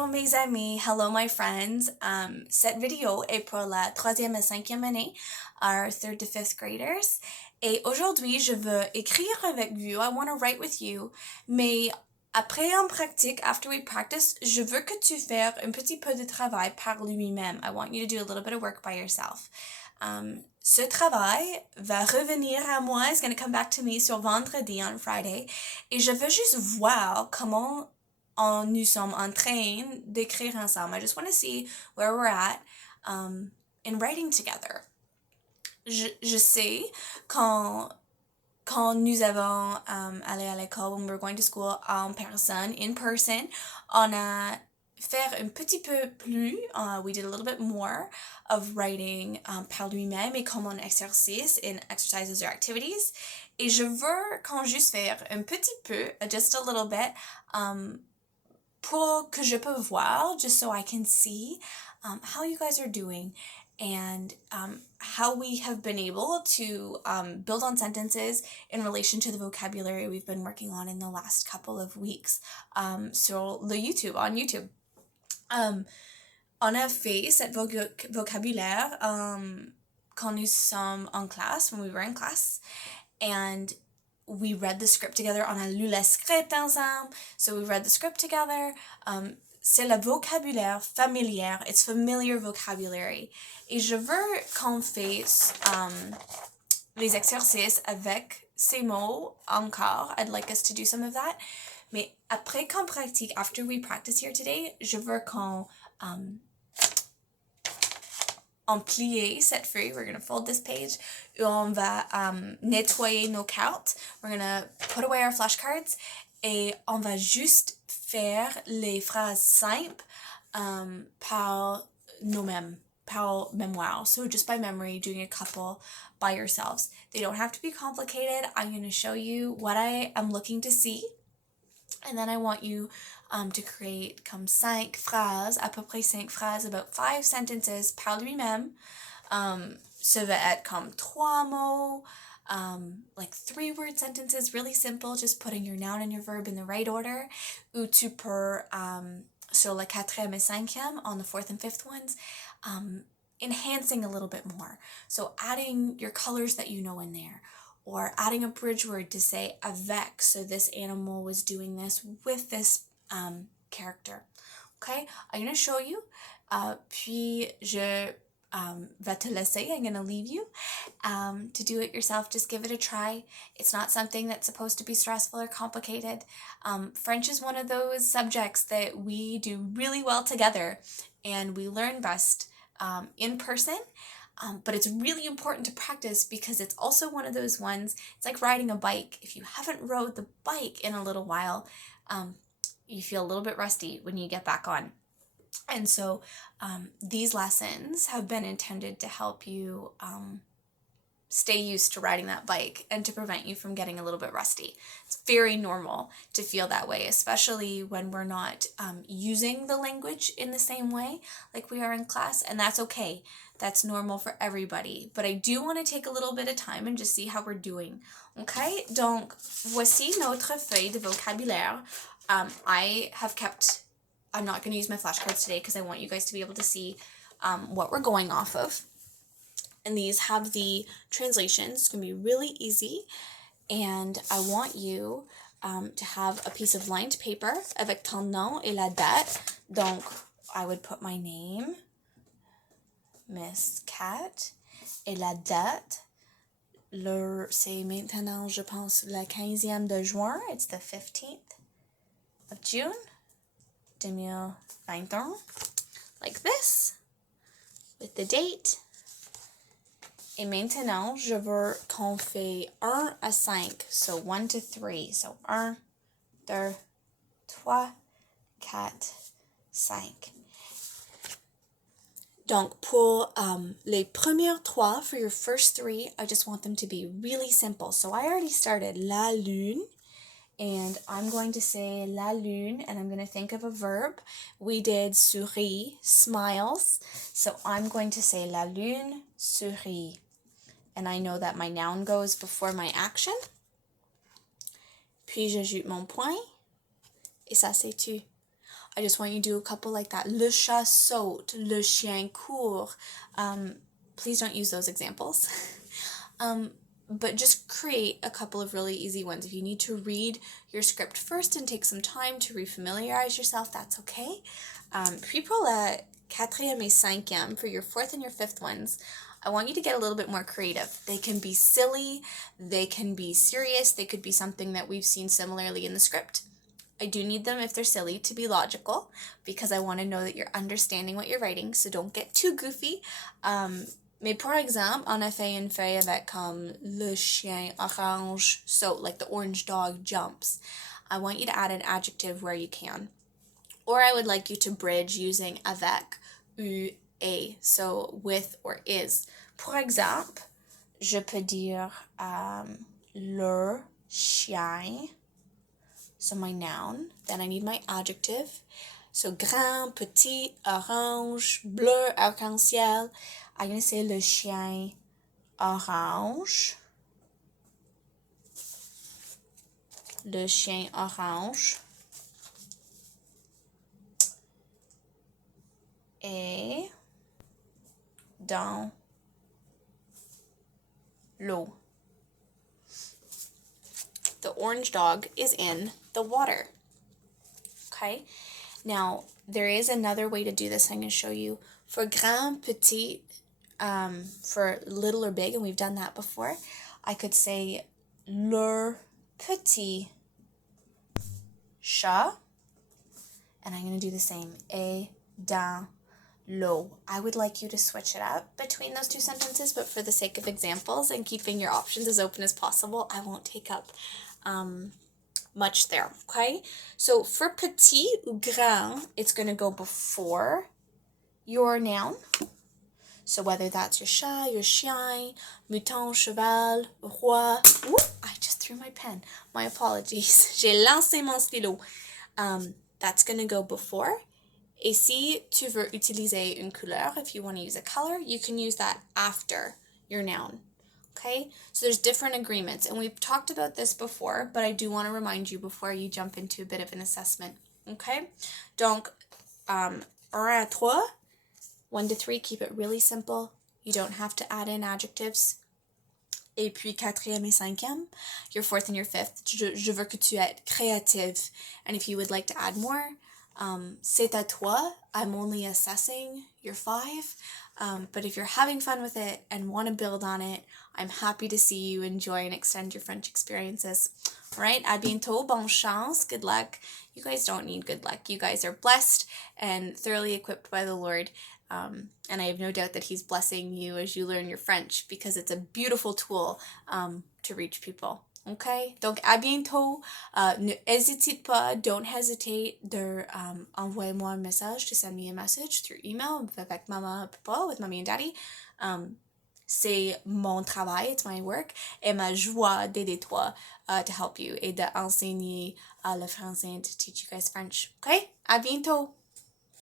Bonjour mes amis, hello my friends. Cette vidéo est pour la 3e et 5e année, our 3rd to 5th graders. Et aujourd'hui, je veux écrire avec vous, I want to write with you, mais après en pratique, after we practice, je veux que tu fasses un petit peu de travail par lui-même. I want you to do a little bit of work by yourself. Ce travail va revenir à moi, it's going to come back to me sur vendredi, on Friday, et je veux juste voir comment nous sommes en train d'écrire ensemble. I just want to see where we're at in writing together. Je sais quand nous avons allé à l'école, when we were going to school en personne, in person, on a fait un petit peu plus, we did a little bit more of writing par lui-même et comme un exercice in exercises or activities. Et je veux qu'on juste faire un petit peu, just a little bit, pour que je peux voir, just so I can see how you guys are doing and how we have been able to build on sentences in relation to the vocabulary we've been working on in the last couple of weeks on YouTube. On a fait cet vocabulaire quand nous sommes en classe, when we were in class, and we read the script together. On a lu le script ensemble, so we read the script together. C'est le vocabulaire familier, it's familiar vocabulary. Et je veux qu'on fasse les exercices avec ces mots encore. I'd like us to do some of that. Mais après qu'on pratique, after we practice here today, je veux qu'on plier cette feuille. We're going to fold this page. Et on va nettoyer nos cartes. We're going to put away our flashcards. Et on va juste faire les phrases simples par nous-mêmes, par mémoire. So just by memory, doing a couple by yourselves. They don't have to be complicated. I'm going to show you what I am looking to see. And then I want you to create comme 5 phrases, à peu près 5 phrases, about 5 sentences par lui-même. Ça va être comme 3 mots, like 3-word sentences, really simple, just putting your noun and your verb in the right order. Ou tu peux, sur le 4e et 5e, on the 4th and 5th ones, enhancing a little bit more. So adding your colors that you know in there. Or adding a bridge word to say avec, so this animal was doing this with this character. Okay, I'm going to show you, puis je vais te laisser, I'm going to leave you to do it yourself. Just give it a try. It's not something that's supposed to be stressful or complicated. French is one of those subjects that we do really well together, and we learn best in person. But it's really important to practice because it's also one of those ones, it's like riding a bike. If you haven't rode the bike in a little while, you feel a little bit rusty when you get back on. And so these lessons have been intended to help you stay used to riding that bike and to prevent you from getting a little bit rusty. It's very normal to feel that way, especially when we're not using the language in the same way like we are in class, and that's okay. That's normal for everybody. But I do want to take a little bit of time and just see how we're doing. Okay? Donc, voici notre feuille de vocabulaire. I'm not going to use my flashcards today because I want you guys to be able to see what we're going off of. And these have the translations. It's going to be really easy. And I want you to have a piece of lined paper avec ton nom et la date. Donc, I would put my name, Miss Cat, et la date. C'est maintenant, je pense, la 15e de juin. It's the 15th of June, 2021. Like this, with the date. Et maintenant, je veux qu'on fait 1 à 5. So 1 to 3. So 1, 2, 3, 4, 5. Donc, pour les premières 3, for your first 3, I just want them to be really simple. So I already started la lune. And I'm going to say la lune, and I'm going to think of a verb. We did sourit, smiles. So I'm going to say la lune sourit. And I know that my noun goes before my action. Puis j'ajoute mon point. Et ça, c'est tout. I just want you to do a couple like that. Le chat saute, le chien court. Please don't use those examples. But just create a couple of really easy ones. If you need to read your script first and take some time to refamiliarize yourself, that's okay. Puis pour la quatrième et cinquième, for your fourth and your fifth ones, I want you to get a little bit more creative. They can be silly, they can be serious, they could be something that we've seen similarly in the script. I do need them, if they're silly, to be logical, because I want to know that you're understanding what you're writing, so don't get too goofy. Mais par exemple, on a fait une feuille avec comme le chien orange, so like the orange dog jumps. I want you to add an adjective where you can. Or I would like you to bridge using avec, eu, et, so with or is. Par exemple, je peux dire le chien, so my noun, then I need my adjective. So grand, petit, orange, bleu, arc-en-ciel. I'm going to say le chien orange. Le chien orange est dans l'eau. The orange dog is in the water. Okay? Now, there is another way to do this I'm going to show you. For grand, petit, for little or big, and we've done that before, I could say le petit chat, and I'm going to do the same, est dans l'eau. I would like you to switch it up between those two sentences, but for the sake of examples and keeping your options as open as possible, I won't take up much there, okay? So for petit ou grand, it's going to go before your noun. So whether that's your chat, your chien, mouton, cheval, roi. Ooh, I just threw my pen. My apologies. J'ai lancé mon stylo. That's going to go before. Et si tu veux utiliser une couleur, if you want to use a color, you can use that after your noun. Okay? So there's different agreements. And we've talked about this before, but I do want to remind you before you jump into a bit of an assessment. Okay? Donc, 1 à 3. 1 to 3, keep it really simple. You don't have to add in adjectives. Et puis, quatrième et cinquième, your fourth and your fifth. Je veux que tu es créative. And if you would like to add more, c'est à toi. I'm only assessing your 5. But if you're having fun with it and want to build on it, I'm happy to see you enjoy and extend your French experiences. All right, à bientôt, bonne chance, good luck. You guys don't need good luck. You guys are blessed and thoroughly equipped by the Lord. And I have no doubt that he's blessing you as you learn your French, because it's a beautiful tool to reach people. Okay? Donc, à bientôt. Ne hésite pas, don't hesitate de envoyer-moi un message, to send me a message through email avec maman, papa, with mommy and daddy. C'est mon travail, it's my work, et ma joie d'aider toi to help you et d'enseigner le français and to teach you guys French. Okay? À bientôt.